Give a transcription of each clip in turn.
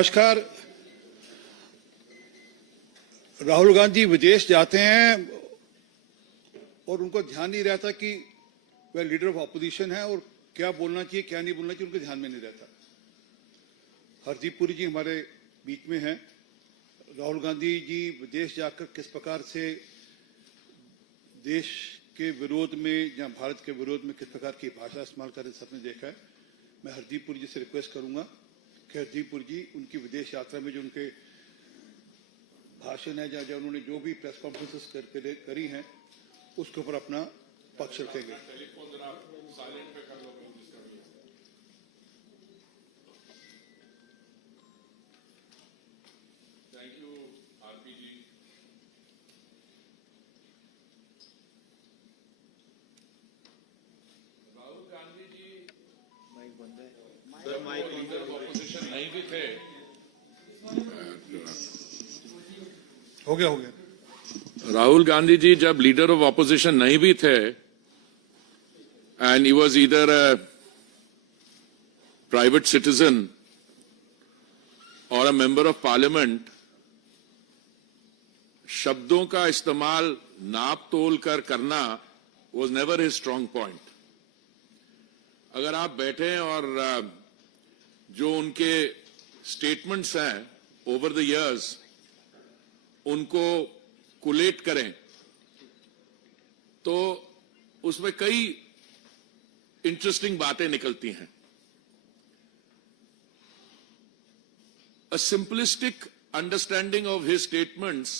नमस्कार। राहुल गांधी विदेश जाते हैं और उनको ध्यान नहीं रहता कि वह लीडर ऑफ ऑपोजिशन है और क्या बोलना चाहिए क्या नहीं बोलना चाहिए उनके ध्यान में नहीं रहता। हरदीप पुरी जी हमारे बीच में हैं। राहुल गांधी जी विदेश जाकर किस प्रकार से देश के विरोध में या भारत के विरोध में किस प्रकार की भाषा इस्तेमाल कर सबने देखा है। मैं हरदीप पुरी जी से रिक्वेस्ट करूंगा कि हरदीप पुरी जी उनकी विदेश यात्रा में जो उनके भाषण है या उन्होंने जो भी प्रेस कॉन्फ्रेंसेस करी हैं उसके ऊपर अपना पक्ष रखेंगे। Thank you RP ji. Rahul Gandhi ji mic बंद है sir, mic leader of opposition नहीं भी थे। हो गया। राहुल गांधी जी जब लीडर ऑफ ऑपोजिशन नहीं भी थे and he was either a private citizen और अ मेंबर ऑफ पार्लियामेंट, शब्दों का इस्तेमाल नाप तोल कर करना was never his strong point. अगर आप बैठे और जो उनके स्टेटमेंट्स हैं ओवर द इयर्स उनको कुलेट करें तो उसमें कई इंटरेस्टिंग बातें निकलती हैं। A simplistic understanding of his statements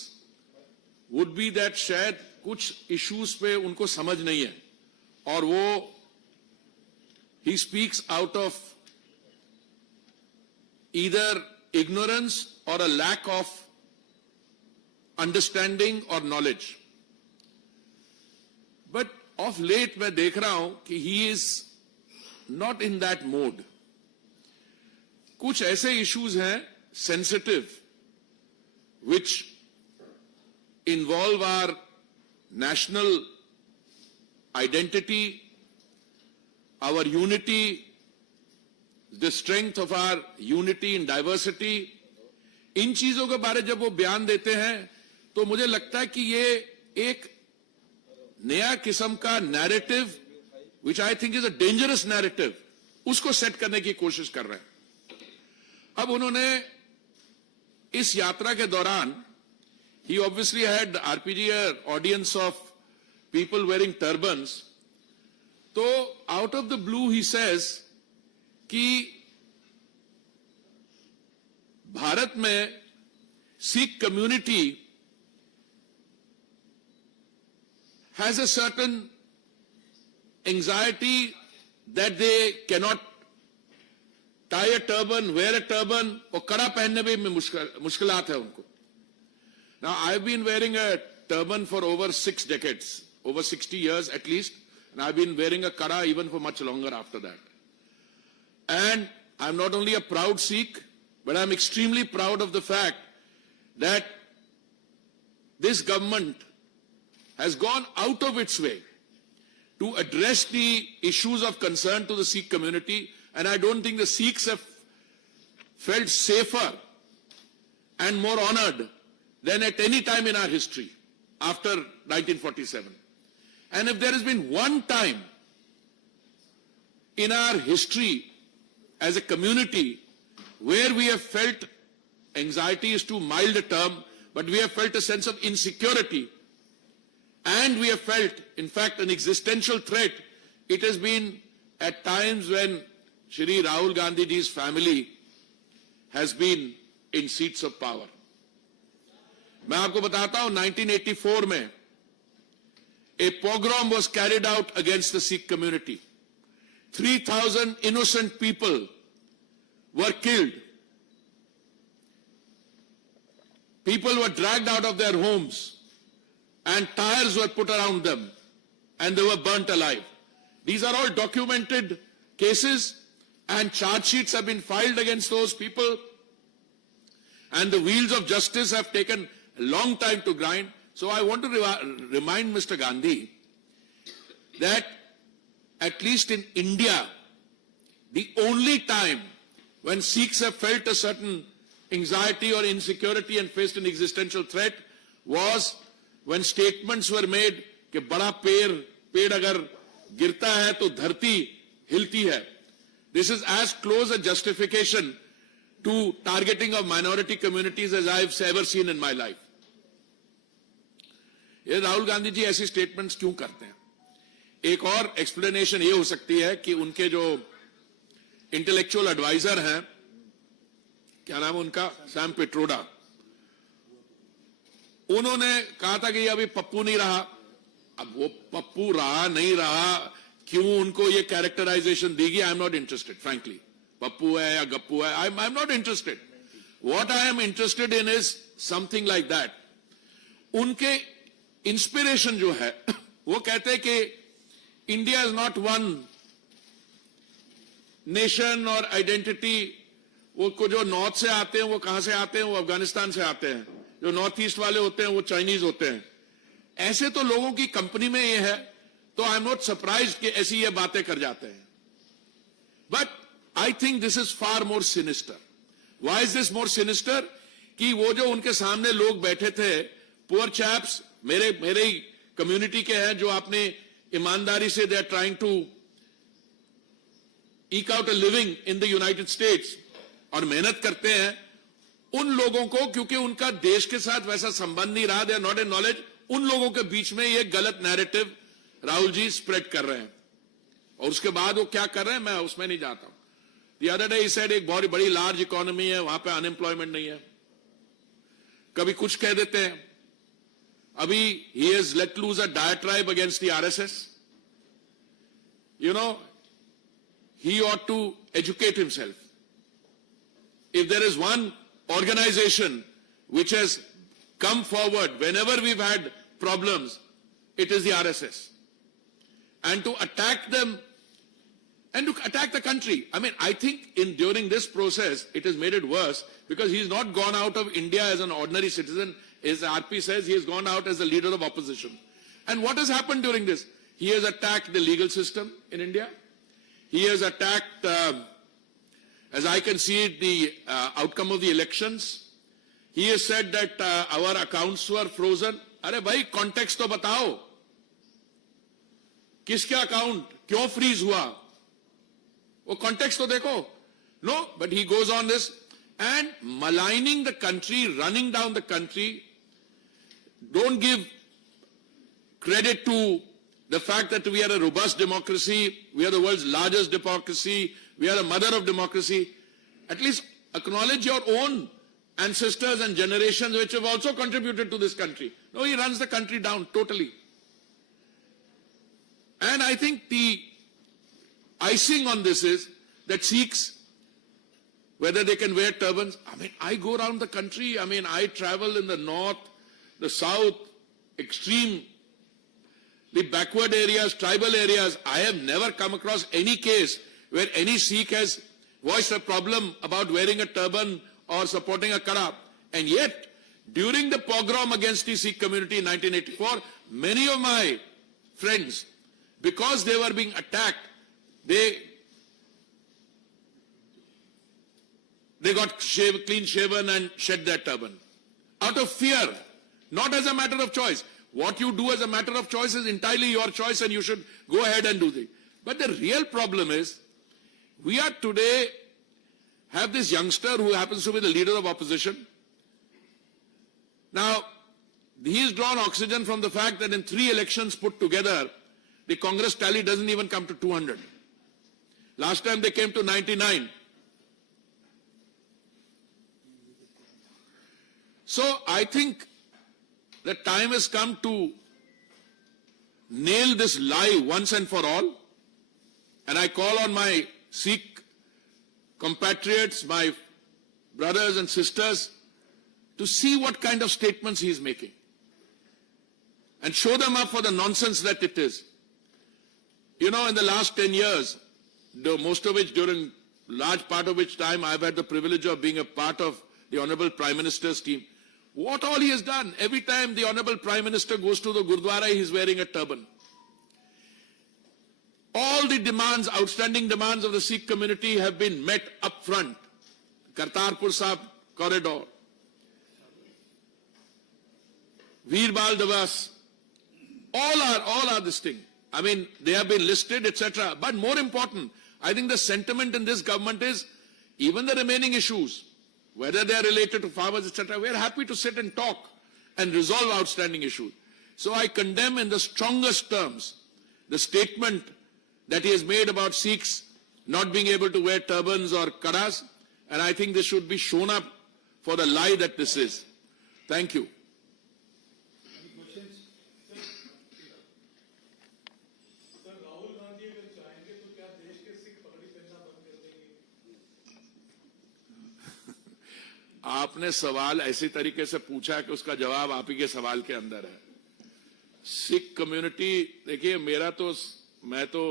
would be that शायद कुछ इश्यूज पे उनको समझ नहीं है और वो he speaks out of either ignorance or a lack of understanding or knowledge. But of late मैं देख रहा हूं कि he is not in that mode. कुछ ऐसे इश्यूज हैं sensitive which involve our national identity, our unity, the strength of our unity in diversity. इन चीजों के बारे जब वो बयान देते हैं तो मुझे लगता है कि ये एक नया किस्म का narrative which I think is a dangerous narrative उसको सेट करने की कोशिश कर रहे हैं। अब उन्होंने इस यात्रा के दौरान ही obviously had RPG audience of people wearing turbans, तो out of the blue he says कि भारत में Sikh community has a certain anxiety that they cannot tie a turban, wear a turban, और कड़ा पहनने में मुश्किलात है उनको। Now I've been wearing a turban for over 6 decades, over 60 years at least, and I've been wearing a kara even for much longer after that. And I'm not only a proud Sikh, but I'm extremely proud of the fact that this government has gone out of its way to address the issues of concern to the Sikh community, and I don't think the Sikhs have felt safer and more honored than at any time in our history after 1947. And if there has been one time in our history as a community where we have felt, anxiety is too mild a term, but we have felt a sense of insecurity, and we have felt, in fact, an existential threat, it has been at times when Shri Rahul Gandhi ji's family has been in seats of power. मैं आपको बताता हूं 1984 में a pogrom was carried out against the Sikh community. 3,000 innocent people were killed. People were dragged out of their homes and tires were put around them and they were burnt alive. These are all documented cases and charge sheets have been filed against those people, and the wheels of justice have taken a long time to grind. So I want to remind Mr. Gandhi that at least in India, the only time when Sikhs have felt a certain anxiety or insecurity and faced an existential threat was when statements were made कि बड़ा पेड़ अगर गिरता है तो धरती हिलती है. This is as close a justification to targeting of minority communities as I've ever seen in my life. ये राहुल गांधी जी ऐसी स्टेटमेंट्स क्यों करते हैं? एक और एक्सप्लेनेशन ये हो सकती है कि उनके जो इंटेलेक्चुअल एडवाइजर हैं, क्या नाम है उनका, सैम पिट्रोडा, उन्होंने कहा था कि ये अभी पप्पू नहीं रहा. अब वो पप्पू रहा नहीं रहा, क्यों उनको ये कैरेक्टराइजेशन देगी, आई am not interested frankly. Pappu है या गप्पू है, आई am not interested. What I am interested in is something like that. उनके इंस्पिरेशन जो है वो कहते हैं कि India is not one nation और आइडेंटिटी. वो को जो नॉर्थ से आते हैं वो कहां से आते हैं, वो अफगानिस्तान से आते हैं. जो नॉर्थ ईस्ट वाले होते हैं वो चाइनीज होते हैं. ऐसे तो लोगों की कंपनी में ये है, तो आई एम नॉट सरप्राइज कि ऐसी ये बातें कर जाते हैं. But I think this is far more sinister. Why is this more sinister? कि वो जो उनके सामने लोग बैठे थे, पुअर चैप्स, मेरे ही कम्युनिटी के हैं, जो आपने ईमानदारी से they are trying to eke out a living in the United States और मेहनत करते हैं, उन लोगों को, क्योंकि उनका देश के साथ वैसा संबंध नहीं रहा, they are not in knowledge, उन लोगों के बीच में ये गलत नैरेटिव राहुल जी स्प्रेड कर रहे हैं. और उसके बाद वो क्या कर रहे हैं, मैं उसमें नहीं जाता हूं. The other day he said एक बहुत बड़ी लार्ज इकोनॉमी है, वहां पे अनएम्प्लॉयमेंट नहीं है. कभी कुछ कह देते हैं. अभी he has let loose a diatribe against the RSS. You know, he ought to educate himself. If there is one organization which has come forward whenever we've had problems, it is the RSS. And to attack them and to attack the country. I mean, I think during this process, it has made it worse because he's not gone out of India as an ordinary citizen. As RP says, he has gone out as the leader of opposition. And what has happened during this? He has attacked the legal system in India. He has attacked, as I can see it, the outcome of the elections. He has said that our accounts were frozen. अरे भाई context तो बताओ, किसके account क्यों freeze हुआ, वो context तो देखो. No, but he goes on this and maligning the country, running down the country. Don't give credit to the fact that we are a robust democracy, we are the world's largest democracy, we are a mother of democracy. At least acknowledge your own ancestors and generations which have also contributed to this country. No, he runs the country down totally. And I think the icing on this is that Sikhs, whether they can wear turbans. I mean, I go around the country, I travel in the north, the south, extreme, the backward areas, tribal areas. I have never come across any case where any Sikh has voiced a problem about wearing a turban or supporting a kara. And yet, during the pogrom against the Sikh community in 1984, many of my friends, because they were being attacked, they got clean shaven and shed their turban. Out of fear, not as a matter of choice. What you do as a matter of choice is entirely your choice and you should go ahead and do it. But the real problem is, we are today have this youngster who happens to be the leader of opposition. Now, he's drawn oxygen from the fact that in 3 elections put together, the Congress tally doesn't even come to 200. Last time they came to 99. So I think the time has come to nail this lie once and for all. And I call on my Sikh compatriots, my brothers and sisters, to see what kind of statements he is making and show them up for the nonsense that it is. You know, in the last 10 years, most of which during large part of which time I've had the privilege of being a part of the Honorable Prime Minister's team, what all he has done. Every time the Honorable Prime Minister goes to the Gurdwara, he's wearing a turban. All the demands, outstanding demands of the Sikh community have been met up front. Kartarpur Sahib corridor, Veerbal Davas, all are this thing. I mean, they have been listed, etc. But more important, I think the sentiment in this government is even the remaining issues, whether they are related to farmers, etc., we are happy to sit and talk and resolve outstanding issues. So I condemn in the strongest terms the statement that he has made about Sikhs not being able to wear turbans or karas, and I think this should be shown up for the lie that this is. Thank you. आपने सवाल ऐसी तरीके से पूछा कि उसका जवाब आप ही के सवाल के अंदर है। सिख कम्युनिटी, देखिए मैं तो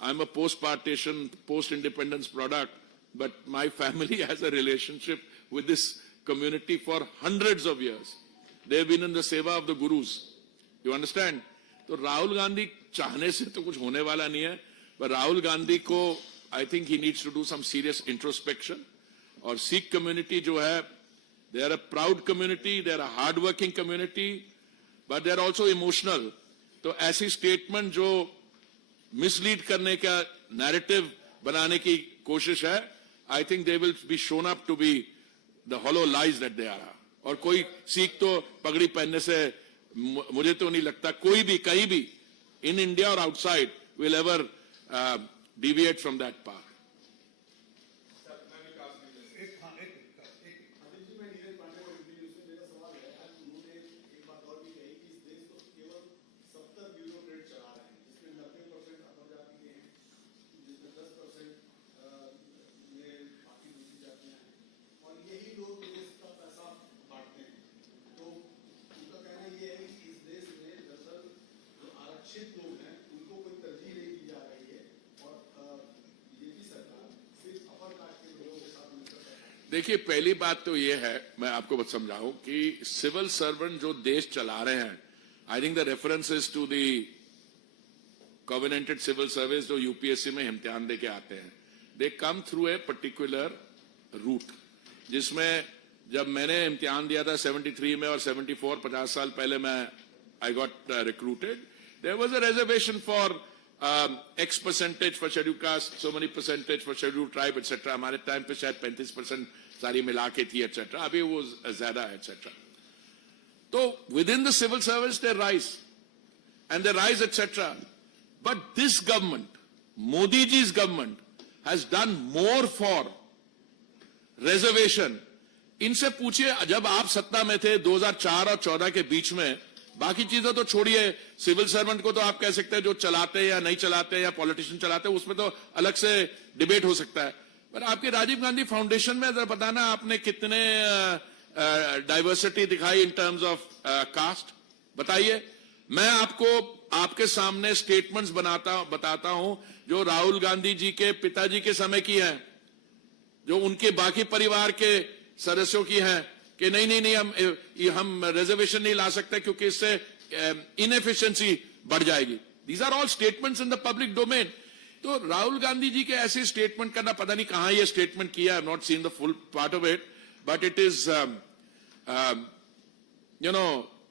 I am a post partition post independence product, but my family has a relationship with this community for hundreds of years. They have been in the seva of the gurus. You understand? तो राहुल गांधी चाहने से तो कुछ होने वाला नहीं है, पर राहुल गांधी को I think he needs to do some serious introspection. और सिख कम्युनिटी जो है, they are a proud community, they are a hard working community, but they are also emotional. तो ऐसी स्टेटमेंट जो मिसलीड करने का नैरेटिव बनाने की कोशिश है, I think they will be shown up to be the hollow lies that they are. और कोई सिख तो पगड़ी पहनने से मुझे तो नहीं लगता कोई भी कहीं भी इन इंडिया और outside will ever deviate from that path. देखिए, पहली बात तो ये है, मैं आपको बस समझाऊं कि सिविल सर्वेंट जो देश चला रहे हैं, I think the reference is to the covenanted civil service जो यूपीएससी में इम्तिहान देके आते हैं. They come through a particular route, जिसमें जब मैंने इम्तिहान दिया था 73 में और 74 50 साल पहले मैं I got recruited, there was a reservation for X percentage for scheduled caste, so many percentage for scheduled tribe, etc. हमारे टाइम पे शायद 35% सारी मिला के थी, etc. अभी वो ज्यादा है, etc. तो within the civil service they rise, and they rise, etc. But this government, Modi ji's government, has done more for reservation. इनसे पूछिए, जब आप सत्ता में थे 2004 और 14 के बीच में, बाकी चीजें तो छोड़िए, सिविल सर्वेंट को तो आप कह सकते हैं जो चलाते हैं या नहीं चलाते हैं या पॉलिटिशियन चलाते हैं, उसमें तो अलग से डिबेट हो सकता है. पर आपके राजीव गांधी फाउंडेशन में जरा बताना आपने कितने डाइवर्सिटी दिखाई इन टर्म्स ऑफ कास्ट, बताइए. मैं आपको आपके सामने स्टेटमेंट्स बताता हूं जो राहुल गांधी जी के पिताजी के समय की है, जो उनके बाकी परिवार के सदस्यों की है, कि नहीं हम रिजर्वेशन नहीं ला सकते क्योंकि इससे इनएफिशिएंसी बढ़ जाएगी. These are all statements in the public domain. तो राहुल गांधी जी के ऐसे स्टेटमेंट करना, पता नहीं कहां ये स्टेटमेंट किया, I have not seen the full part of it, but it is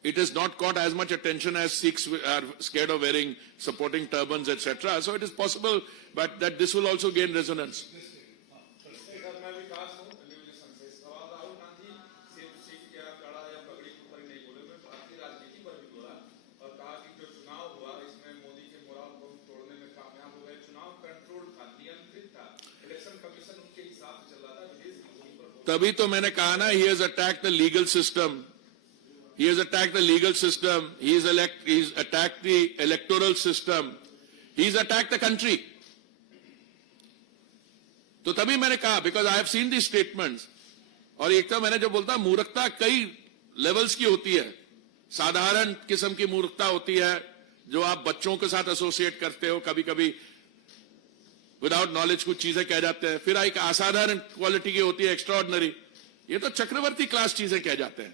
it is not caught as much attention as Sikhs are scared of wearing, supporting turbans, etc. So it is possible, but that this will also gain resonance. तभी तो मैंने कहा ना, he has attacked the legal system. He has attacked the legal system. He's attacked the electoral system. He's attacked the country. तो तभी मैंने कहा, because I have seen these statements. और एक तो मैंने जो बोलता, मूर्खता कई लेवल्स की होती है. साधारण किस्म की मूर्खता होती है जो आप बच्चों के साथ एसोसिएट करते हो, कभी कभी विदाउट नॉलेज कुछ चीजें कह जाते हैं. फिर एक असाधारण क्वालिटी की होती है, एक्स्ट्राऑर्डिनरी. ये तो चक्रवर्ती क्लास चीजें कह जाते हैं.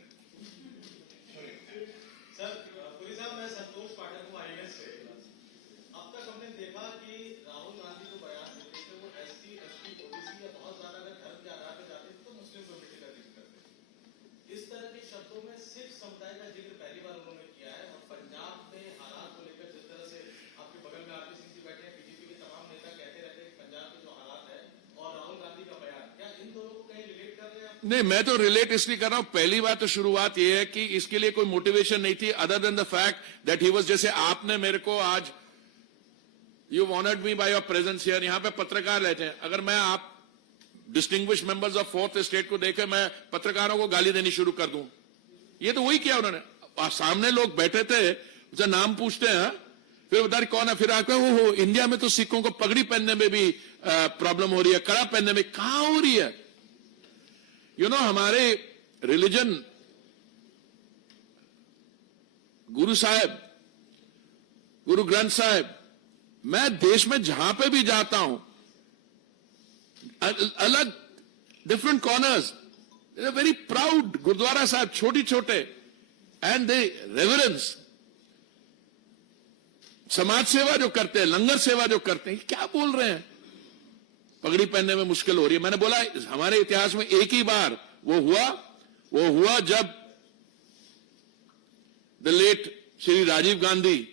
समुदाय का जिक्र पहली बार उन्होंने किया है और पंजाब में हालात को लेकर जिस तरह से आपके बगल में आरपी सिंह जी बैठे हैं, बीजेपी के तमाम नेता कहते रहते हैं कि पंजाब के जो हालात है और राहुल गांधी का बयान, क्या इन दोनों को कहीं रिलेट कर रहे हैं आप? नहीं, मैं तो रिलेट इसलिए कर रहा हूं, पहली बात तो शुरुआत यह है कि इसके लिए कोई मोटिवेशन नहीं थी other than the fact that he was, जैसे आपने मेरे को आज you honoured me by your presence here, यहां पे पत्रकार रहते हैं, अगर मैं आप distinguish members of fourth state को देखे मैं पत्रकारों को गाली देनी शुरू कर दूं, ये तो वही किया उन्होंने। सामने लोग बैठे थे, उसका नाम पूछते हैं, फिर बता कौन है, फिर आपको हो इंडिया में तो सिखों को पगड़ी पहनने में भी प्रॉब्लम हो रही है, कड़ा पहनने में कहां हो रही है? यू नो हमारे रिलीजन, गुरु साहब, गुरु ग्रंथ साहब, मैं देश में जहां पे भी जाता हूं, अलग different corners, very proud Gurdwara Sahib, छोटी छोटे, एंड दे रेवरेंस, समाज सेवा जो करते हैं, लंगर सेवा जो करते हैं, क्या बोल रहे हैं? पगड़ी पहनने में मुश्किल हो रही है। मैंने बोला हमारे इतिहास में एक ही बार वो हुआ जब the late Shri Rajiv Gandhi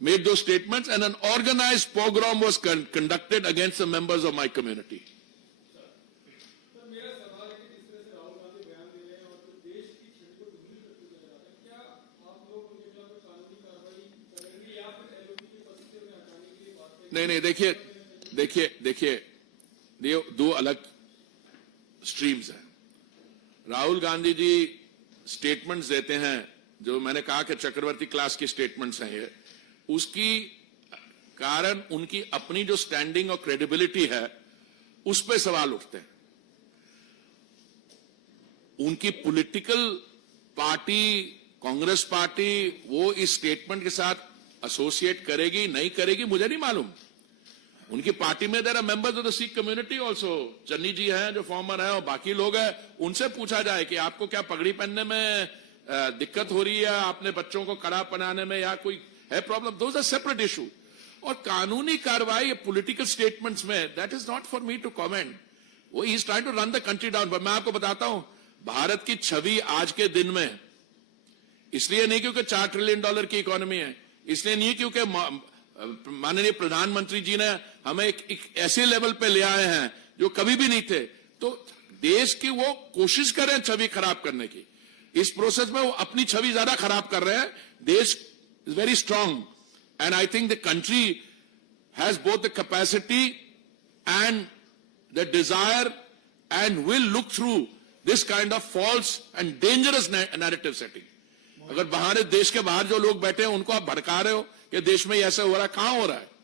made those statements and an organized pogrom was conducted against the members of my community. मेरा सवाल है कि जिस तरह से राहुल गांधी बयान दे रहे हैं और देश की छवि को धूमिल करते नजर आ रहे हैं, क्या आप लोग उनके खिलाफ कानूनी कार्रवाई करेंगे या फिर एलओपी की उपस्थिति में हटाने के लिए बात करेंगे? नहीं, देखिए ये दो अलग स्ट्रीम्स हैं। राहुल गांधी जी स्टेटमेंट्स देते हैं, जो मैंने कहा कि चक्रवर्ती क्लास की स्टेटमेंट्स हैं ये, उसकी कारण उनकी अपनी जो स्टैंडिंग और क्रेडिबिलिटी है उस पर सवाल उठते हैं। उनकी पॉलिटिकल पार्टी कांग्रेस पार्टी वो इस स्टेटमेंट के साथ एसोसिएट करेगी नहीं करेगी मुझे नहीं मालूम। उनकी पार्टी में there are members of the Sikh community also, Channi ji हैं जो फॉर्मर हैं और बाकी लोग हैं, उनसे पूछा जाए कि आपको क्या पगड़ी पहनने में दिक्कत हो रही है, आपने बच्चों को कड़ा पहनाने में या कोई है problem, those are separate issue. और कानूनी कार्रवाई पॉलिटिकल स्टेटमेंट्स में, that is not for me to comment. वो he is trying to run the country down. पर मैं आपको बताता हूं, भारत की छवि आज के दिन में इसलिए नहीं क्योंकि $4 ट्रिलियन की इकोनॉमी है, इसलिए नहीं क्योंकि माननीय प्रधानमंत्री जी ने हमें एक ऐसे लेवल पे ले आए हैं जो कभी भी नहीं थे, तो देश की वो कोशिश कर रहे हैं छवि खराब करने की। इस प्रोसेस में वो अपनी छवि ज्यादा खराब कर रहे हैं। देश is very strong and I think the country has both the capacity and the desire and will look through this kind of false and dangerous narrative setting. अगर बाहर देश के बाहर जो लोग बैठे हैं उनको आप भड़का रहे हो कि देश में ऐसा हो रहा है, कहां हो रहा है?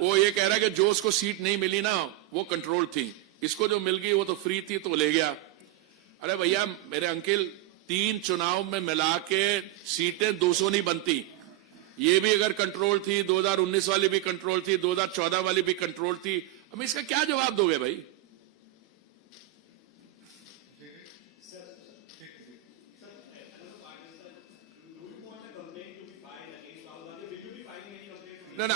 वो ये कह रहा है कि जो उसको सीट नहीं मिली ना वो कंट्रोल थी, इसको जो मिल गई वो तो फ्री थी तो ले गया। अरे भैया मेरे अंकिल, 3 चुनाव में मिला के सीटें 200 नहीं बनती। ये भी अगर कंट्रोल थी, 2019 वाली भी कंट्रोल थी, 2014 वाली भी कंट्रोल थी, अब इसका क्या जवाब दोगे भाई? No,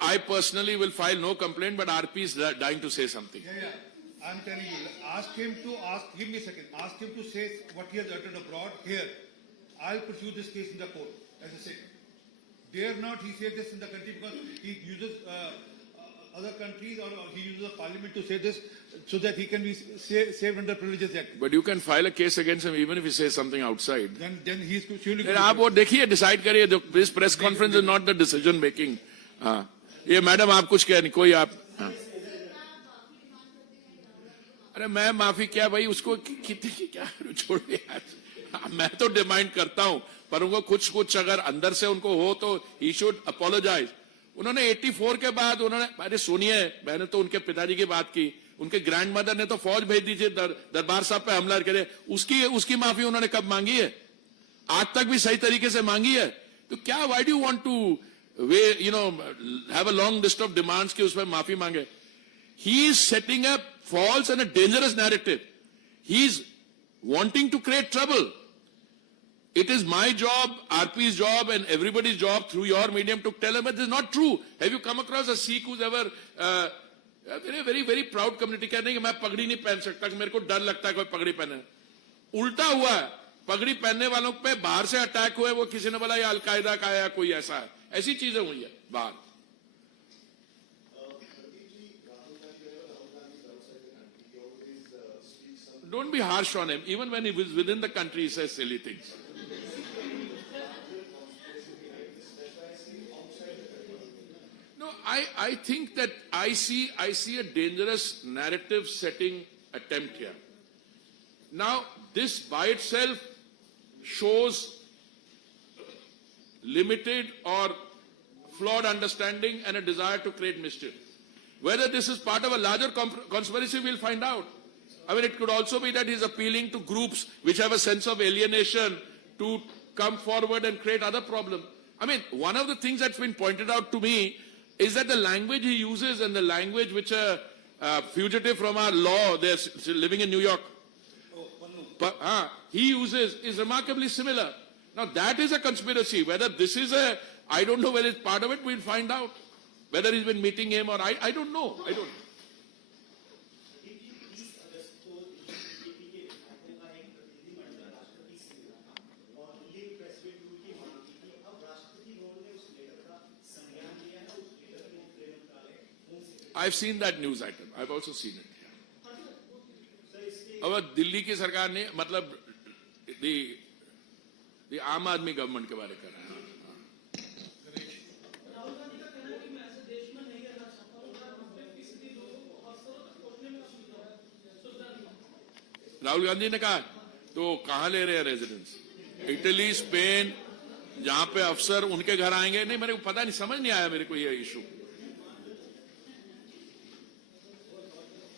I personally will file no complaint, but RP is dying to say something. Yeah. I'm telling you, give me a second, ask him to say what he has uttered abroad here. I'll pursue this case in the court as a Sikh. Dare not he say this in the country because he uses other countries or he uses the parliament to say this so that he can be saved under Privileges Act. But you can file a case against him even if he says something outside. Then he is surely. आप वो देखिए, decide करिए। This press conference is not the decision making. हाँ, ये madam आप कुछ कह नहीं, कोई आप, हाँ। अरे मैं माफी क्या भाई, उसको कितने की क्या छोड़िए यार। मैं तो डिमांड करता हूं, पर उनको कुछ अगर अंदर से उनको हो तो ही शुड अपोलोजाइज। उन्होंने 84 के बाद उन्होंने, अरे सुनिए, मैंने तो उनके पिताजी की बात की, उनके ग्रैंड मदर ने तो फौज भेज दी थी दरबार साहब पे हमला करे, उसकी माफी उन्होंने कब मांगी है? आज तक भी सही तरीके से मांगी है? तो क्या why do want to have a long list of demands कि उसमें माफी मांगे? He is setting up false and a dangerous narrative. He is wanting to create trouble. It is my job, RP's job, and everybody's job through your medium to tell them that this is not true. Have you come across a Sikh who's ever very proud community कह नहीं कि मैं पगड़ी नहीं पहन सकता, कि मेरे को डर लगता है कोई पगड़ी पहने. उल्टा हुआ है, पगड़ी पहनने वालों पे बाहर से अटैक हुए, वो किसी ने बोला ये अलकायदा का है या कोई ऐसा है, ऐसी चीजें हुई है बाहर. Don't be harsh on him. Even when he was within the country, he says silly things. No, I think that I see a dangerous narrative setting attempt here. Now, this by itself shows limited or flawed understanding and a desire to create mischief. Whether this is part of a larger conspiracy, we'll find out. I mean, it could also be that he's appealing to groups which have a sense of alienation to come forward and create other problems. I mean, one of the things that's been pointed out to me is that the language he uses and the language which a fugitive from our law, they're living in New York, he uses is remarkably similar. Now, that is a conspiracy. Whether this is I don't know whether it's part of it, we'll find out. Whether he's been meeting him or I don't know. I don't know. I've seen that news item. I've also seen it. अब दिल्ली की सरकार ने मतलब the आम आदमी government के बारे में कर रहा है. राहुल गांधी ने कहा तो कहां ले रहे हैं रेजिडेंस? इटली, स्पेन, जहां पे अफसर उनके घर आएंगे. नहीं, मेरे को पता नहीं, समझ नहीं आया मेरे को ये इशू.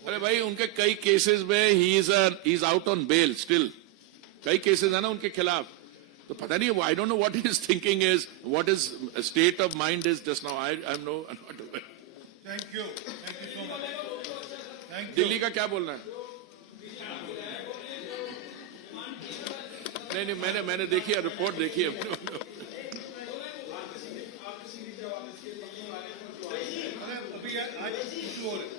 अरे भाई, उनके कई केसेस में he is out on bail still. कई केसेस है ना उनके खिलाफ. तो पता नहीं, I don't know what his thinking is, what is state of mind is just now. I am not aware. Thank you so much. Thank you. Delhi का क्या बोलना है? नहीं, मैंने देखी है, रिपोर्ट देखी है. अरे अभी आज इशू हो रहा है.